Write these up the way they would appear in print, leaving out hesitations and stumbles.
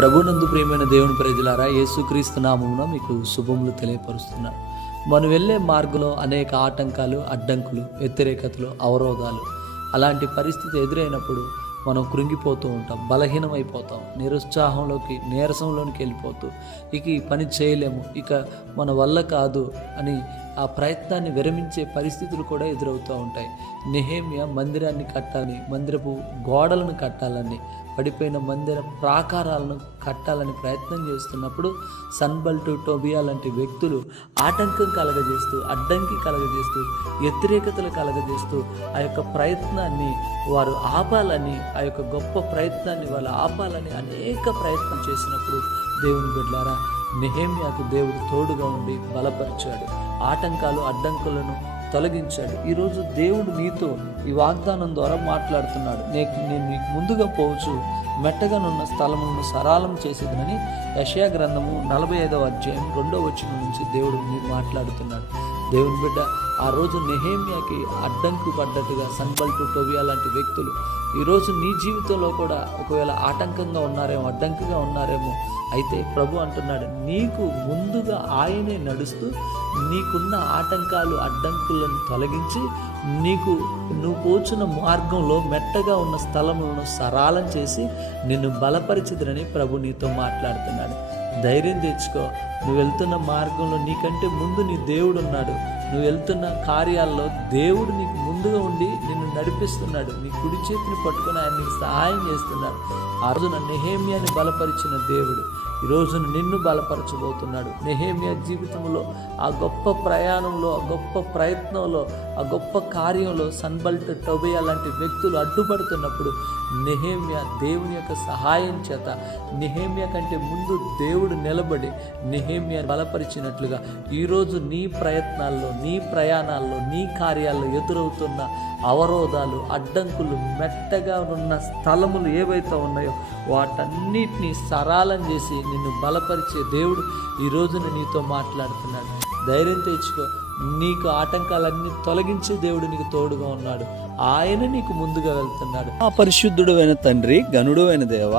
ప్రభునందు ప్రియమైన దేవుని ప్రజలారా, యేసుక్రీస్తు నామమున మీకు శుభములు తెలియపరుస్తున్నాను. మనం వెళ్ళే మార్గంలో అనేక ఆటంకాలు, అడ్డంకులు, వ్యతిరేకతలు, అవరోధాలు, అలాంటి పరిస్థితి ఎదురైనప్పుడు మనం కృంగిపోతూ ఉంటాం, బలహీనమైపోతాం, నిరుత్సాహంలోకి, నీరసంలోనికి వెళ్ళిపోతూ ఇక ఈ పని చేయలేము, ఇక మన వల్ల కాదు అని ఆ ప్రయత్నాన్ని విరమించే పరిస్థితులు కూడా ఎదురవుతూ ఉంటాయి. నెహెమ్యా మందిరాన్ని కట్టాలని, మందిరపు గోడలను కట్టాలని, పడిపోయిన మందిర ప్రాకారాలను కట్టాలని ప్రయత్నం చేస్తున్నప్పుడు సన్బల్టు, టోబియా లాంటి వ్యక్తులు ఆటంకం కలగజేస్తూ, అడ్డంకి కలగజేస్తూ, వ్యతిరేకతలు కలగజేస్తూ ఆ యొక్క ప్రయత్నాన్ని వారు ఆపాలని, ఆ యొక్క గొప్ప ప్రయత్నాన్ని వాళ్ళు ఆపాలని అనేక ప్రయత్నం చేసినప్పుడు దేవుని బిడ్డలారా, నెహెమ్యాకు దేవుడు తోడుగా ఉండి బలపరిచాడు, ఆటంకాలు, అడ్డంకులను తొలగించాడు. ఈరోజు దేవుడు నీతో ఈ వాగ్దానం ద్వారా మాట్లాడుతున్నాడు. నేను నీకు ముందుగా పోవచ్చు, మెట్టగానున్న స్థలములను సరళం చేసేదనని యెషయా గ్రంథము 45వ అధ్యాయం 2వ వచనం నుంచి దేవుడు నీకు మాట్లాడుతున్నాడు. దేవుని బిడ్డ, ఆ రోజు నెహెమ్యాకి అడ్డంకు పడ్డట్టుగా సన్బల్టు, టోబియా లాంటి వ్యక్తులు ఈరోజు నీ జీవితంలో కూడా ఒకవేళ ఆటంకంగా ఉన్నారేమో, అడ్డంకిగా ఉన్నారేమో. అయితే ప్రభు అంటున్నాడు, నీకు ముందుగా ఆయనే నడుస్తూ నీకున్న ఆటంకాలు, అడ్డంకులను తొలగించి నువ్వు పోచున్న మార్గంలో మెట్టగా ఉన్న స్థలములను సరళం చేసి నిన్ను బలపరిచిదని ప్రభు నీతో మాట్లాడుతున్నాడు. ధైర్యం తెచ్చుకో. నువ్వు వెళ్తున్న మార్గంలో నీకంటే ముందు నీ దేవుడు ఉన్నాడు. నువ్వు వెళ్తున్న కార్యాల్లో దేవుడు నీకు ముందుగా ఉండి నిన్ను నడిపిస్తున్నాడు. నీ కుడి చేతిని పట్టుకొని ఆయన నీకు సహాయం చేస్తున్నాడు. ఆ రోజున నెహెమ్యాని బలపరిచిన దేవుడు ఈ రోజున నిన్ను బలపరచబోతున్నాడు. నెహెమ్యా జీవితంలో ఆ గొప్ప ప్రయాణంలో, ఆ గొప్ప ప్రయత్నంలో, ఆ గొప్ప కార్యంలో సన్బల్ట్, టోబియా లాంటి వ్యక్తులు అడ్డుపడుతున్నప్పుడు నెహెమ్యా దేవుని యొక్క సహాయం చేత, నెహెమ్యా కంటే ముందు దేవుడు నిలబడి నెహెమ్యా బలపరిచినట్లుగా ఈరోజు నీ ప్రయత్నాల్లో, నీ ప్రయాణాల్లో, నీ కార్యాల్లో ఎదురవుతున్న అవరోధాలు, అడ్డంకులు, మెట్టగా ఉన్న స్థలములు ఏవైతే ఉన్నాయో వాటన్నిటినీ సరళం చేసి నిన్ను బలపరిచే దేవుడు ఈ రోజున నీతో మాట్లాడుతున్నాడు. ధైర్యం తెచ్చుకో. నీకు ఆటంకాలన్నీ తొలగించే దేవుడు నీకు తోడుగా ఉన్నాడు. ఆయన నీకు ముందుగా వెళ్తున్నాడు. ఆ పరిశుద్ధుడు అయిన తండ్రి, గనుడు అయిన దేవ,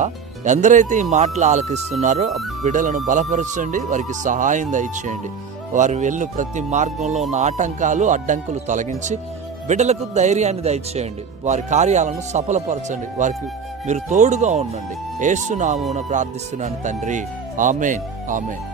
ఎందరైతే ఈ మాటలు ఆలకిస్తున్నారో ఆ బిడ్డలను బలపరచండి, వారికి సహాయం దయచేయండి. వారు వెళ్ళిన ప్రతి మార్గంలో ఉన్న ఆటంకాలు, అడ్డంకులు తొలగించి బిడ్డలకు ధైర్యాన్ని దయచేయండి. వారి కార్యాలను సఫలపరచండి. వారికి మీరు తోడుగా ఉండండి. యేసు నామమున ప్రార్థిస్తున్నాను తండ్రి. ఆమేన్, ఆమేన్.